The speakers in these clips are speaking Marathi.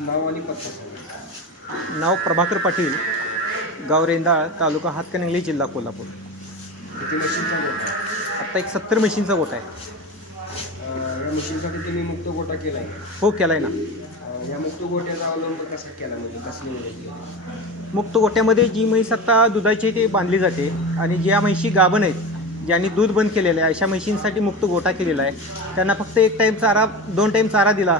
तुमचं नाव आणि पत्ता सांगा. नाव प्रभाकर पाटील, गाव रेंदाळ, तालुका हातकणंगले, जिल्हा कोल्हापूर. किती मशीनचा गोटा आहे? आत्ता एक 70 मशीनचा गोटा आहे. या मशीनसाठी तुम्ही मुक्त गोटा केला आहे? हो, केला आहे ना. या मुक्त गोट्याचा अवलंब कसा केला, म्हणजे कसली निवड केली? मुक्त गोट्यामध्ये जी म्हैस आता दुधाची ते बांधली जाते आणि ज्या म्हैशी गाभण आहेत, ज्यांनी दूध बंद केलेलं आहे, अशा म्हशींसाठी मुक्त गोटा केलेला आहे. त्यांना फक्त 1 टाईम चारा, 2 टाईम चारा दिला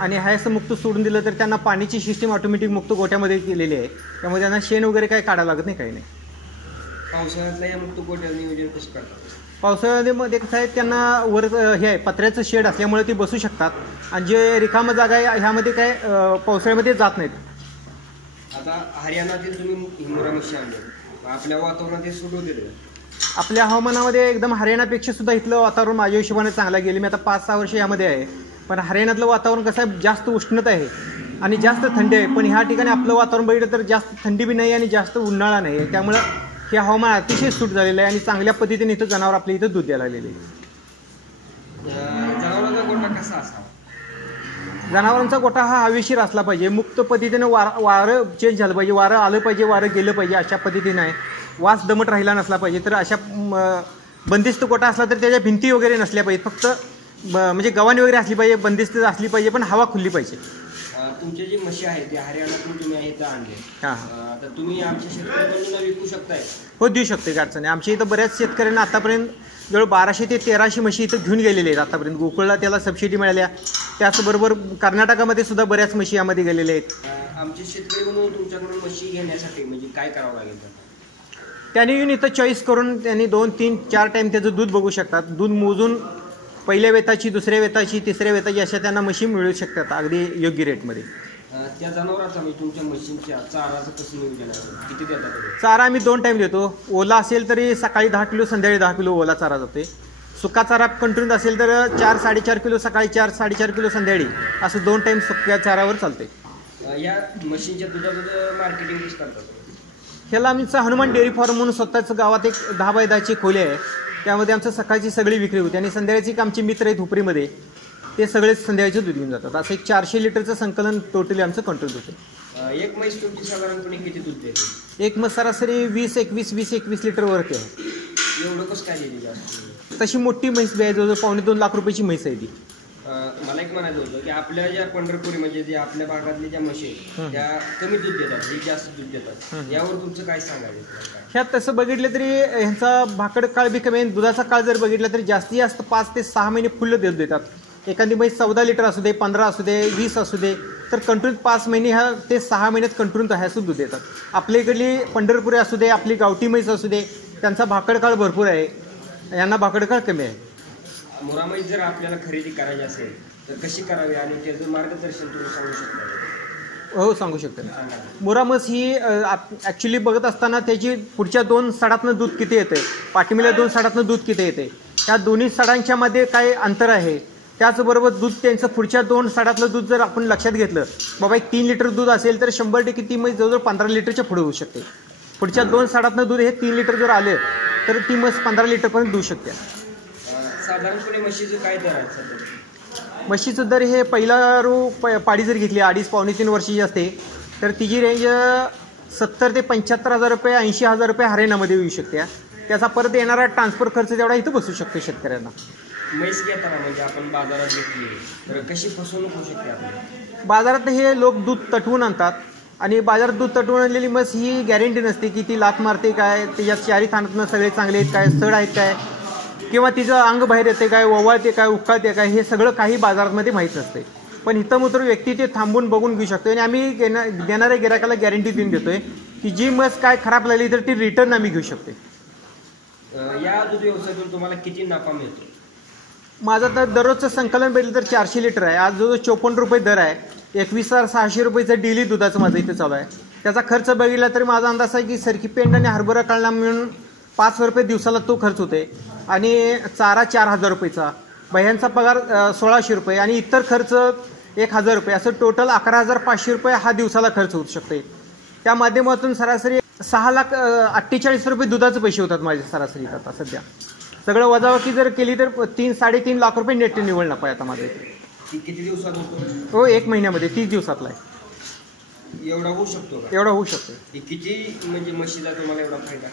आणि हायसं मुक्त सोडून दिलं तर त्यांना पाण्याची सिस्टीम ऑटोमॅटिक मुक्त गोट्यामध्ये केलेली आहे. त्यामुळे त्यांना शेण वगैरे काही काढावं लागत नाही, काही नाही. पावसाळ्यातल्या या मुक्त गोट्याचं नियोजन कसं करतात? पावसाळ्यामध्ये कसं आहे, त्यांना वर हे आहे, पत्र्याचं शेड असल्यामुळे ते बसू शकतात आणि जे रिकामं जागा आहे ह्यामध्ये काय पावसाळ्यामध्ये जात नाहीत. आता हरियाणातील तुम्ही हिमोरा म्हशी आणले, आपल्या वातावरणात हे सूट होते का? आपल्या हवामानामध्ये एकदम हरियाणापेक्षा सुद्धा इथलं वातावरण माझ्या हिशोबाने चांगलं गेले. मी आता 5-6 वर्ष यामध्ये आहे. पण हरियाणातलं वातावरण कसं आहे, जास्त उष्णता आहे आणि जास्त थंडी आहे. पण ह्या ठिकाणी आपलं वातावरण बघितलं तर जास्त थंडी बी नाही आणि जास्त उन्हाळा नाही आहे. त्यामुळं हे हवामान अतिशय सूट झालेलं आहे आणि चांगल्या पद्धतीने इथं जनावर आपल्या इथं दूध द्यायला लागलेले आहे. जनावरांचा गोटा कसा असावा? जनावरांचा गोठा हा हवेशीर असला पाहिजे. मुक्त पद्धतीनं वारं चेंज झालं पाहिजे, वारं आलं पाहिजे, वारं गेलं पाहिजे, अशा पद्धतीनं आहे. वास दमट राहिला नसला पाहिजे. तर अशा बंदिस्त गोठा असला तर त्याच्या भिंती वगैरे नसल्या पाहिजे. फक्त म्हणजे गव्हाणी वगैरे असली पाहिजे, बंदिस्त असली पाहिजे, पण हवा खुलली पाहिजे. तुमचे जे म्हशी आहेत ते हरियाणातून तुम्ही आहेत आणले, हां, तर तुम्ही आमच्या शेतकऱ्यांना विकू शकताय? हो, देऊ शकते, काय अडचण नाही. आमच्या इथं बऱ्याच शेतकऱ्यांना आतापर्यंत जवळ 1200 ते 1300 म्हशी इथं घेऊन गेलेले आहेत. आतापर्यंत गोकुळला त्याला सबसिडी मिळाल्या. त्याचबरोबर कर्नाटकामध्ये सुद्धा बऱ्याच म्हशी यामध्ये गेलेल्या आहेत. आमचे शेतकरी म्हणून तुमच्याकडून म्हशी घेण्यासाठी म्हणजे काय करावं लागेल? त्यांनी येऊन इथं चॉईस करून त्यांनी 2, 3, 4 टाईम त्याचं दूध बघू शकतात. दूध मोजून पहिल्या वेताची, दुसऱ्या वेताची, तिसऱ्या वेताची अशा त्यांना म्हशी मिळू शकतात अगदी योग्य रेटमध्ये. त्या जनावराचा म्हणजे तुमच्या म्हशींच्या चाराचं कसं नियोजन आहे? किती देतात? चारा आम्ही 2 टाईम देतो. ओला असेल तरी सकाळी 10 किलो, संध्याकाळी 10 किलो ओला चारा जाते. सुका चारा कंटिन्यू असेल तर 4-4.5 किलो सकाळी, 4-4.5 किलो संध्याकाळी, असं 2 टाईम सुक्या चारावर चालते. या म्हशींच्या दुधाचं मार्केटिंग कसं करतात? ह्याला आमचं हनुमान डेअरी फार्म म्हणून स्वतःचं गावात एक 10x10ची खोली आहे. त्यामध्ये आमचं सकाळची सगळी विक्री होते आणि संध्याकाळची एक आमचे मित्र आहेत हुपरीमध्ये, ते सगळेच संध्याकाळचं दूध घेऊन जातात. असं एक 400 लिटरचं संकलन टोटली आमचं कंट्रोल होतं. एक म्हैस तुमची साधारणपणे किती दूध देते? एक मग सरासरी 20-21 लिटर वरती आहे. एवढं कसं काय दिली जास्त? तशी मोठी म्हैस बी आहे, जवळजवळ 2.25 लाख रुपयाची म्हैस आहे ती. मला एक म्हणायचं होतं की आपल्या ज्या पंढरपुरी म्हणजे जे आपल्या भागातल्या ज्या म्हशी त्या कमी दूध देतात, ही जास्त दूध देतात, यावर तुमचं काय सांगायचं? ह्यात तसं बघितलं तरी ह्यांचा भाकड काळ बी कमी आहे. दुधाचा काळ जर बघितला तरी जास्तीत जास्त 5 ते 6 महिने फुल्ल दूध देतात. एखादी म्हैस 14 लिटर असू दे, 15 असू दे, 20 असू दे, तर कंटिन्यू 5 महिने ह्या ते 6 महिन्यात कंटिन्यू ह्यासुद्धा दूध देतात. आपल्या इकडली पंढरपुरी असू दे, आपली गावठी म्हैस असू दे, त्यांचा भाकड काळ भरपूर आहे, यांना भाकड काळ कमी आहे. मुरा म्हैस जर आपल्याला खरेदी करायची असेल तर कशी करावी आणि त्याचं मार्गदर्शन तुम्ही सांगू शकता? हो, सांगू शकतो. मुरा म्हस ही ॲक्च्युली बघत असताना त्याची पुढच्या 2 सडातनं दूध किती येते, पाठीमीला 2 सडातनं दूध किती येते, त्या दोन्ही सडांच्या मध्ये काय अंतर आहे. त्याचबरोबर दूध त्यांचं पुढच्या 2 सडातलं दूध जर आपण लक्षात घेतलं, बाबा एक 3 लिटर दूध असेल तर 100% ती म्हैस जवळजवळ 15 लिटरच्या पुढे होऊ शकते. पुढच्या 2 सडातनं दूध हे 3 लिटर जर आले तर ती म्हैस 15 लिटरपर्यंत देऊ शकते. साधारणपणे म्हशीचं काय दर आहे? म्हशीचं दर हे पहिला पाडी जर घेतली 2.5-3 वर्षाची असते तर तिची रेंज 70,000 ते 75,000 रुपये, 80,000 रुपये हरियाणामध्ये येऊ शकते. त्याचा परत येणारा ट्रान्सफर खर्च तेवढा इथं बसू शकतो शेतकऱ्यांना. म्हैस घेताना म्हणजे आपण बाजारात घेतली तर कशी फसवणूक होऊ शकते आपल्याला? बाजारात हे लोक दूध तटवून आणतात आणि बाजारात दूध तटवून आणलेली म्हस ही गॅरंटी नसते की ती लात मारते काय, त्याच्यात 4 थानातनं सगळे चांगले आहेत काय, सड आहेत काय, किंवा तिचं अंग बाहेर येते काय, ओवाळते काय, उकाळते काय, हे सगळं काही बाजारामध्ये माहीत नसते. पण इथं मात्र व्यक्ती ते थांबून बघून घेऊ शकतो आणि आम्ही देणाऱ्या गिराकाला गॅरंटी देऊन देतोय की जी म्हस काय खराब लागली तर ती रिटर्न आम्ही घेऊ शकतो. या दूध व्यवसायातून तुम्हाला किती नफा मिळतो? माझं तर दररोजचं संकलन भेटलं तर 400 लिटर आहे. आज जो 54 रुपये दर आहे, 21,600 रुपयेचं डेली दुधाचं माझं इथं चालू आहे. त्याचा खर्च बघितला तरी माझा अंदाज आहे की सरकी पेंड आणि हरभरा काढला मिळून 5 रुपये दिवसाला तो खर्च होते आणि चारा 4,000 रुपयेचा, बाह्यांचा पगार 1,600 रुपये आणि इतर खर्च 1,000 रुपये, असं टोटल 11,500 रुपये हा दिवसाला खर्च होऊ शकते. त्या माध्यमातून सरासरी 6,48,000 रुपये दुधाचे पैसे होतात माझे सरासरी आता सध्या. सगळं वजावकी जर केली तर 3-3.5 लाख रुपये नेट निव्वळ नफा आहे आता माझे. किती दिवसात होतो? हो, 1 महिन्यामध्ये 30 दिवसातला आहे. एवढा होऊ शकतो का? एवढा होऊ शकतो. हे किती म्हणजे म्हशीचा तुम्हाला एवढा फायदा?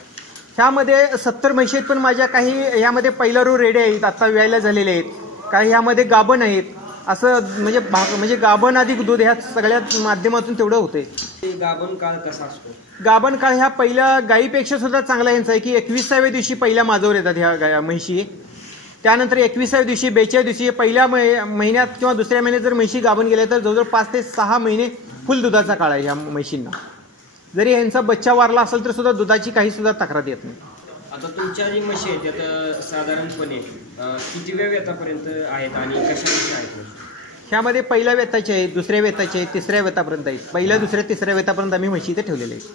ह्यामध्ये 70 म्हशी आहेत, पण माझ्या काही ह्यामध्ये पहिला रू रेडे आहेत, आता व्यायला झालेले आहेत, काही ह्यामध्ये गाभण आहेत. असं म्हणजे गाभण अधिक दूध ह्या सगळ्या माध्यमातून तेवढं होते. गाभण काळ कसा असतो? गाभण काळ ह्या पहिल्या गायीपेक्षा सुद्धा चांगला यांचा आहे की 21व्या दिवशी पहिल्या माझ्यावर येतात ह्या म्हशी. त्यानंतर 21व्या दिवशी 42व्या दिवशी पहिल्या महिन्यात किंवा दुसऱ्या महिन्यात जर म्हशी गाभण गेल्या तर जवळजवळ 5 ते 6 महिने फुल दुधाचा काळ आहे ह्या म्हशींना. जरी यांचा बच्चा वारला असेल तर सुद्धा दुधाची काही सुद्धा तक्रार येत नाही. आता तुमच्या जी म्हशी आहेत त्यात साधारणपणे कितीव्या वेतापर्यंत आहेत आणि कशा आहेत? ह्यामध्ये पहिल्या वेताचे आहेत, दुसऱ्या वेताचे आहेत, तिसऱ्या वेतापर्यंत आहेत. पहिल्या दुसऱ्या तिसऱ्या वेतापर्यंत आम्ही म्हशी इथे ठेवलेले आहेत.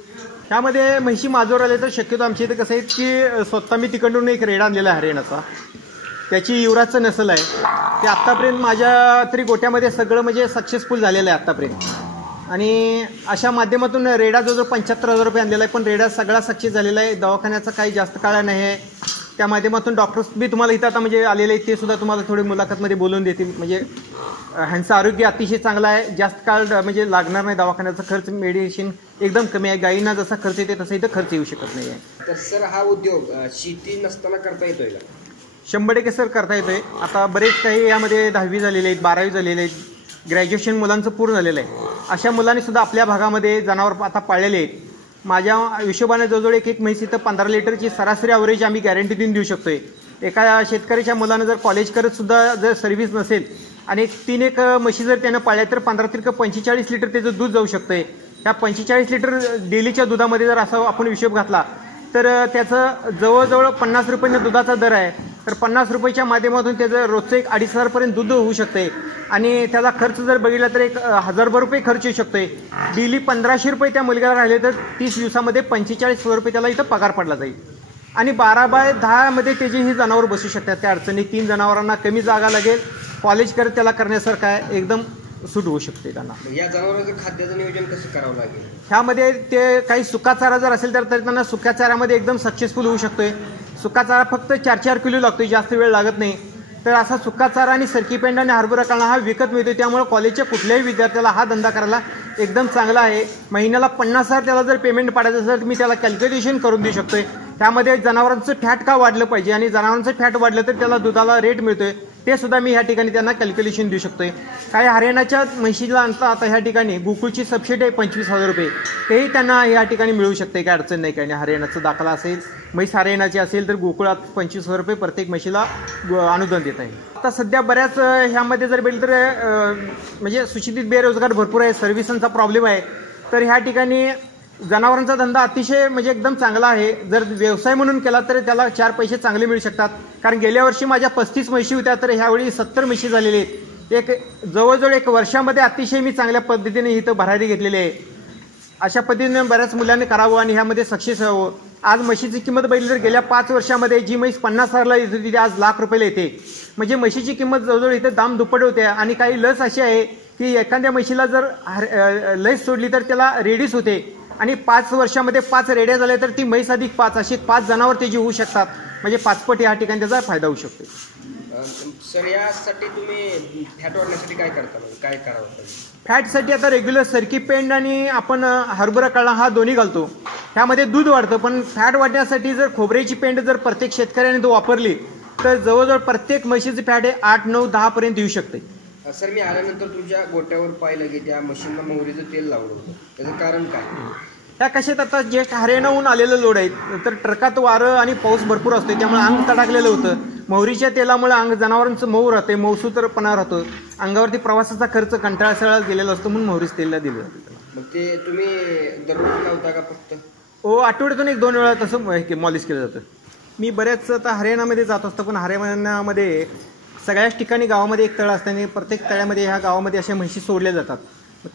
ह्यामध्ये म्हशी माझ्यावर आले तर शक्यतो आमच्या इथे कसं आहे की स्वतः मी तिकडून एक रेडा आणलेला आहे हरियाणाचा. त्याची युवराजचं नसल आहे. ते आत्तापर्यंत माझ्या तरी गोट्यामध्ये सगळं म्हणजे सक्सेसफुल झालेलं आहे आत्तापर्यंत. आणि अशा माध्यमातून रेडा जवळजवळ 75,000 रुपये आणलेला आहे, पण रेडा सगळा सक्सेस झालेला आहे. दवाखान्याचा काही जास्त काळ नाही आहे. त्या माध्यमातून डॉक्टर्स बी तुम्हाला इथं आता म्हणजे आलेले आहेत, ते सुद्धा तुम्हाला थोडी मुलाखतमध्ये बोलून देतील. म्हणजे ह्यांचं आरोग्य अतिशय चांगलं आहे. जास्त काळ म्हणजे लागणार नाही. दवाखान्याचा खर्च, मेडिसिन एकदम कमी आहे. गायींना जसा खर्च येते तसा इथं खर्च येऊ शकत नाही आहे. तर सर हा उद्योग शेती नसताना करता येतोय का? 100% सर करता येतोय. आता बरेच काही यामध्ये 10वी झालेले आहेत, 12वी झालेले आहेत, ग्रॅज्युएशन मुलांचं पूर्ण झालेलं आहे. अशा मुलांनी सुद्धा आपल्या भागामध्ये जनावर आता पाळलेले आहेत. माझ्या हिशोबाने जवळजवळ एक म्हैस इथं 15 लिटरची सरासरी ॲव्हरेज आम्ही गॅरंटी देऊन देऊ शकतोय. एका शेतकऱ्याच्या मुलानं जर कॉलेज करत सुद्धा जर सर्व्हिस नसेल आणि 3 म्हशी जर त्यानं पाळल्या तर 15 45 लिटर त्याचं दूध जाऊ शकतंय. ह्या 45 लिटर डेलीच्या दुधामध्ये जर असा आपण हिशोब घातला तर त्याचं जवळजवळ 50 रुपयांना दुधाचा दर आहे. तर 50 रुपयाच्या माध्यमातून त्याचं रोजचं 1-2,500 पर्यंत दूध होऊ शकते. आणि त्याचा खर्च जर बघितला तर 1,000 रुपये खर्च येऊ शकतोय. डेली 1500 रुपये त्या मुलग्याला राहिले तर 30 दिवसामध्ये 45,000 रुपये त्याला इथं पगार पडला जाईल. आणि 12/10 मध्ये त्याची ही जनावर बसू शकतात. त्या अडचणी 3 जनावरांना कमी जागा लागेल. कॉलेज करत त्याला करण्यासारखं आहे. एकदम सूट होऊ शकते त्यांना. या जनावरांचं खाद्याचं नियोजन कसं करावं लागेल? ह्यामध्ये ते काही सुका चारा जर असेल तर त्यांना सुक्या चाऱ्यामध्ये एकदम सक्सेसफुल होऊ शकतोय. सुका चारा फक्त 4-4 किलो लागतोय, जास्त वेळ लागत नाही. तर असा सुका चारा आणि सरकी पेंड आणि हरभरा काळा हा विकत मिळतो. त्यामुळे कॉलेजच्या कुठल्याही विद्यार्थ्याला हा धंदा करायला एकदम चांगला आहे. महिन्याला 50,000 त्याला जर पेमेंट पाडायचं असेल तर मी त्याला कॅल्क्युलेशन करून देऊ शकतोय. त्यामध्ये जनावरांचं फॅट का वाढलं पाहिजे आणि जनावरांचं फॅट वाढलं तर त्याला दुधाला रेट मिळतोय ते सुद्धा मी ह्या ठिकाणी त्यांना कॅल्क्युलेशन देऊ शकतोय. काही हरियाणाच्या म्हशीला आणता आता ह्या ठिकाणी गोकुळची सबसिडी आहे 25,000 रुपये, तेही त्यांना ह्या ठिकाणी मिळू शकते. काय अडचण नाही. काही नाही. हरियाणाचा दाखला असेल, म्हैस हरियाणाची असेल तर गोकुळात 25,000 रुपये प्रत्येक म्हशीला अनुदान देत आहे. आता सध्या बऱ्याच ह्यामध्ये जर बघितलं तर म्हणजे सुशिक्षित बेरोजगार भरपूर आहे. सर्व्हिसांचा प्रॉब्लेम आहे. तर ह्या ठिकाणी जनावरांचा धंदा अतिशय म्हणजे एकदम चांगला आहे. जर व्यवसाय म्हणून केला तर त्याला 4 पैसे चांगले मिळू शकतात. कारण गेल्या वर्षी माझ्या 35 म्हशी होत्या तर ह्यावेळी 70 म्हशी झालेल्या आहेत. जवळजवळ 1 वर्षामध्ये अतिशय मी चांगल्या पद्धतीने इथं भरारी घेतलेली आहे. अशा पद्धतीने बऱ्याच मुलांनी करावं आणि ह्यामध्ये सक्सेस व्हावं. आज म्हशीची किंमत बघितली तर गेल्या 5 वर्षामध्ये जी म्हैस 50,000ला येत होती ती आज ₹1,00,000 येते. म्हणजे म्हशीची किंमत जवळजवळ इथं दाम दुप्पट होते. आणि काही लस अशी आहे की एखाद्या म्हशीला जर लस सोडली तर त्याला रेडीस होते आणि 5 वर्षामध्ये 5 रेड्या झाल्या तर ती म्हैस अधिक 5 अशी 5 जनावर त्याची होऊ शकतात. म्हणजे 5 पट या ठिकाणी त्याचा फायदा होऊ शकतो. सर यासाठी तुम्ही फॅट वाढण्यासाठी काय करता? काय करावं? फॅटसाठी आता रेग्युलर सरकी पेंड आणि आपण हरभरा काळा हा दोन्ही घालतो. ह्यामध्ये दूध वाढतं. पण फॅट वाढण्यासाठी जर खोबऱ्याची पेंड जर प्रत्येक शेतकऱ्याने तो वापरली तर जवळजवळ प्रत्येक म्हशीची फॅट हे 8, 9, 10 पर्यंत येऊ शकते. सर मी आल्यानंतर तुमच्या गोट्यावर पाहिलं की त्या मशीनला मोहरीचं तेल लावलं होतं, त्याचं कारण काय? त्या कशात आता ज्येष्ठ हरियाणाहून आलेलं लोड आहेत. तर ट्रकात वारं आणि पाऊस भरपूर असतो त्यामुळे अंग तडाकलेलं होतं. मोहरीच्या तेलामुळे अंग जनावरांचं मऊ राहते, मऊसूत्रपणा राहतो. अंगावरती प्रवासाचा खर्च कंटाळा गेलेला असतो म्हणून मोहरीच तेलला दिलं जातं. मग ते तुम्ही दररोज लावता का फक्त? हो, आठवड्यातून 1-2 वेळा तसं मॉलिश केलं जातं. मी बऱ्याच आता हरियाणामध्ये जात असतो. पण हरियाणामध्ये सगळ्याच ठिकाणी गावामध्ये एक तळ असतं आणि प्रत्येक तळ्यामध्ये ह्या गावामध्ये अशा म्हशी सोडल्या जातात.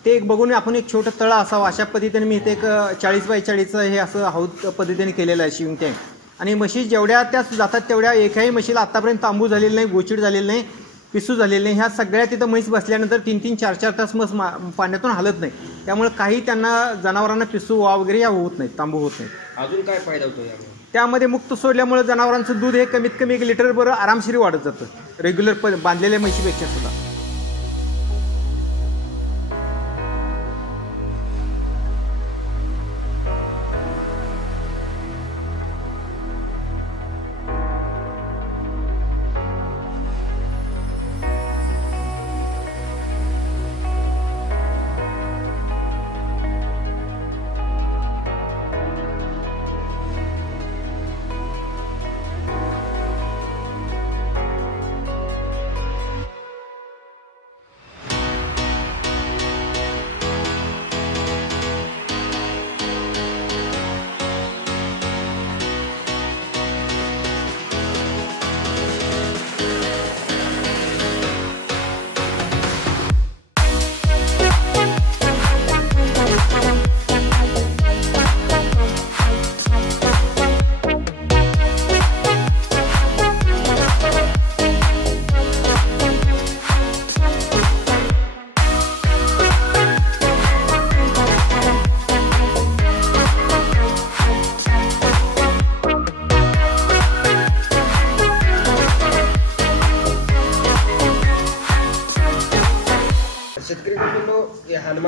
ते एक बघून आपण एक छोटं तळं असावं अशा पद्धतीने मी इथे एक 40x40 हे असं हौद पद्धतीने केलेलं आहे स्विमिंग टँक. आणि म्हशी जेवढ्या त्या जातात तेवढ्या एकाही म्हशीला आतापर्यंत तांबू झालेलं नाही, गोचिड झालेलं नाही, पिसू झालेलं नाही. ह्या सगळ्या तिथं म्हैस बसल्यानंतर 3-3, 4-4 तास म्हस पाण्यातून हलत नाही. त्यामुळे काही त्यांना जनावरांना पिसू वा वगैरे या होत नाहीत, तांबू होत नाही. अजून काय फायदा होतो यामुळे? त्यामध्ये मुक्त सोडल्यामुळे जनावरांचं दूध हे कमीत कमी 1 लिटर बरं आरामशीर वाढत जातं रेग्युलर बांधलेल्या म्हशीपेक्षा सुद्धा.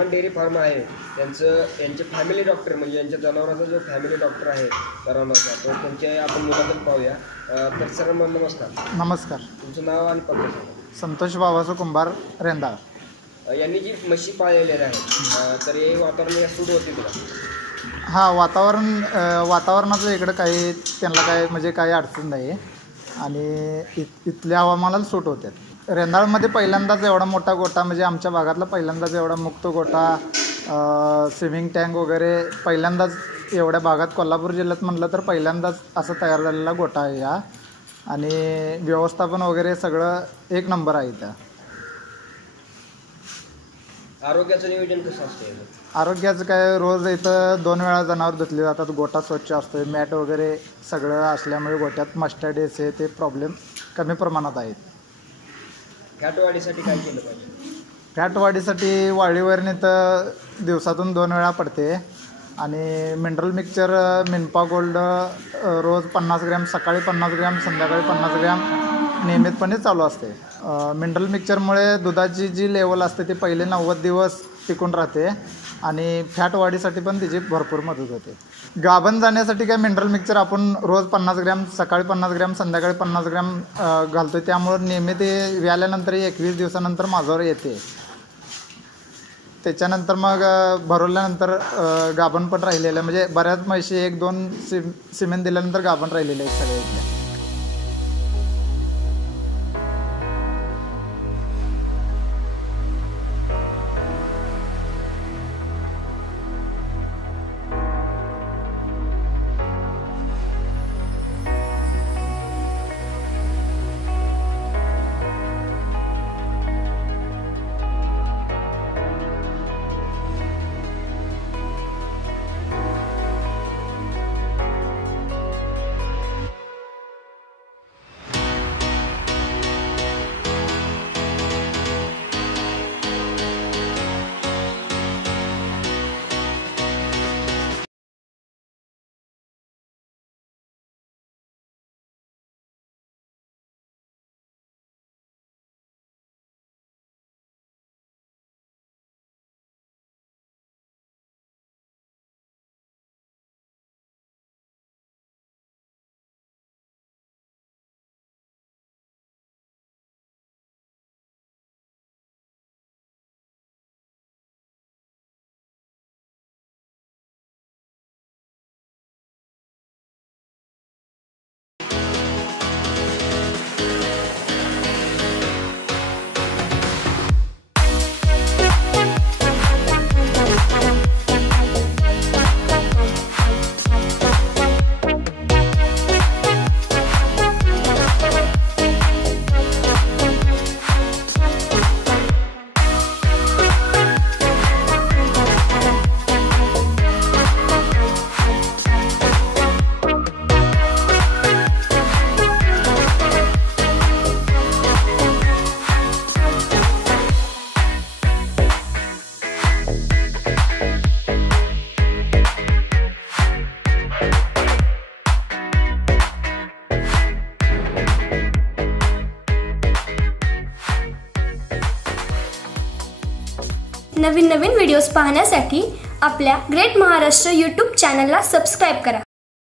चव्हाण डेअरी फार्म आहे यांचे फॅमिली डॉक्टर म्हणजे यांच्या जनावरांचा जो फॅमिली डॉक्टर आहे तरावनाचा, तो त्यांचे आपण मुलाखत पाहूया. तर सर नमस्कार. नमस्कार. तुमचं नाव आणि पत्ता सांगा. संतोष बाबासो कुंभार, रेंदाळ. यांनी जी म्हशी पाळलेल्या आहेत तर हे वातावरण या सूट होते तुला? हां, वातावरणाचं इकडं काही त्यांना काय म्हणजे काही अडचण नाही आणि इथल्या हवामानाला सूट होतात. रेंदाळमध्ये पहिल्यांदाच एवढा मोठा गोठा म्हणजे आमच्या भागातला पहिल्यांदाच एवढा मुक्त गोठा, स्विमिंग टँक वगैरे पहिल्यांदाच एवढ्या भागात कोल्हापूर जिल्ह्यात म्हटलं तर पहिल्यांदाच असं तयार झालेला गोठा आहे हा. आणि व्यवस्थापन वगैरे सगळं एक नंबर आहे इथं. आरोग्याचं नियोजन कसं असतं? आरोग्याचं काय, रोज इथं 2 वेळा जनावर धुतले जातात. गोठा स्वच्छ असतो. मॅट वगैरे सगळं असल्यामुळे गोठ्यात मस्टर्डेस हे ते प्रॉब्लेम कमी प्रमाणात आहेत. फॅट वाढीसाठी काय केलं पाहिजे? फॅट वाढीसाठी वाळीवरणी तर दिवसातून 2 वेळा पडते आणि मिनरल मिक्सचर मिनपा गोल्ड रोज 50 ग्रॅम, सकाळी 50 ग्रॅम, संध्याकाळी 50 ग्रॅम नियमितपणे चालू असते. मिनरल मिक्सचरमुळे दुधाची जी लेवल असते ती पहिले 90 दिवस टिकून राहते आणि फॅट वाढीसाठी पण त्याची भरपूर मदत होते. गाभण जाण्यासाठी काय मिनरल मिक्सचर आपण रोज 50 ग्रॅम, सकाळी 50 ग्रॅम, संध्याकाळी 50 ग्रॅम घालतो. त्यामुळं नेहमी ते व्याल्यानंतर 21 दिवसानंतर माझ्यावर येते. त्याच्यानंतर मग भरवल्यानंतर गाभण पण राहिलेलं म्हणजे बऱ्याच म्हशी 1-2 सिमेंट दिल्यानंतर गाभण राहिलेले आहेत सगळे इथल्या. नवीन व्हिडिओज पाहण्यासाठी आपल्या ग्रेट महाराष्ट्र यूट्यूब चॅनलला सबस्क्राईब करा.